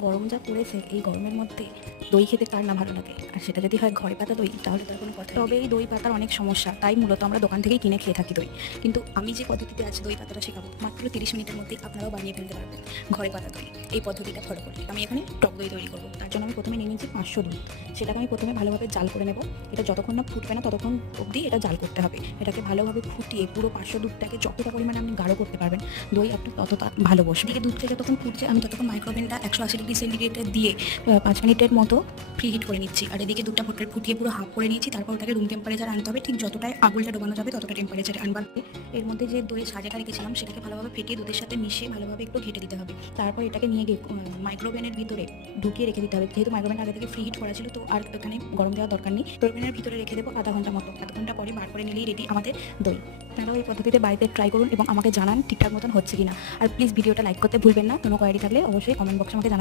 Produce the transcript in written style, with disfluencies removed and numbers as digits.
গরম যা পড়েছে এই গরমের মধ্যে দই খেতে কার না ভালো লাগে, আর সেটা যদি হয় ঘরে পাতা দই তাহলে তার কোনো কথা। তবে এই দই পাতার অনেক সমস্যা, তাই মূলত আমরা দোকান থেকেই কিনে খেয়ে থাকি দই। কিন্তু আমি যে পদ্ধতিতে আজ দই পাতাটা শেখাবো মাত্র 30 মিনিটের মধ্যেই আপনারাও বানিয়ে ফেলতে পারবেন ঘরে পাতা দই। এই পদ্ধতিটা ফলো করে আমি এখানে টক দই তৈরি করবো। তার জন্য আমি প্রথমে নিয়ে নিয়েছি 500 দুধ। সেটাকে আমি প্রথমে ভালোভাবে জাল করে নেব। এটা যতক্ষণ না ফুটবে না ততক্ষণ অবধি এটা জাল করতে হবে। এটাকে ভালোভাবে ফুটিয়ে পুরো 500 দুধটাকে যতটা পরিমাণে আপনি গাঢ় করতে পারবেন দই আপনি ততটা ভালো বসবে। এদিকে দুধটা যতক্ষণ ফুটছে আমি ততক্ষণ মাইক্রোওভেনটা 180°C দিয়ে 5 মিনিটের মতো প্রি হিট করে নিচ্ছি। আর এদিকে দুধটা ফুটিয়ে পুরো হাফ করে নিয়েছি। তারপর ওটাকে রুম টেম্পারেচার আনতে হবে, ঠিক যতটাই আঙুলটা ডোবানো যাবে ততটা টেম্পারেচারে আনবার। এর মধ্যে যে দইয়ের সাজাটা রেখেছিলাম সেটাকে ভালোভাবে ফেটিয়ে দুধের সাথে মিশিয়ে ভালোভাবে একটু ঘেটে দিতে হবে। তারপর এটাকে নিয়ে গিয়ে মাইক্রোওভেনের ভিতরে ঢুকিয়ে রেখে দিতে হবে। যেহেতু মাইক্রোওভেন আগে থেকে ফ্রি হিট করা ছিল তো আর এখানে গরম দেওয়ার দরকার নেই। মাইক্রোওভেনের ভিতরে রেখে দেবো আধা ঘন্টা মতো। আধা ঘন্টা পরে বার করে নিলেই রেডি আমাদের দই। আপনারাও এই পদ্ধতিতে বাড়িতে ট্রাই করুন এবং আমাকে জানান ঠিকঠাক মতন হচ্ছে কিনা। আর প্লিজ ভিডিওটা লাইক করতে ভুলবেন না। কোনো কোয়ারি থাকলে অবশ্যই কমেন্ট বক্সে আমাকে জানাবেন।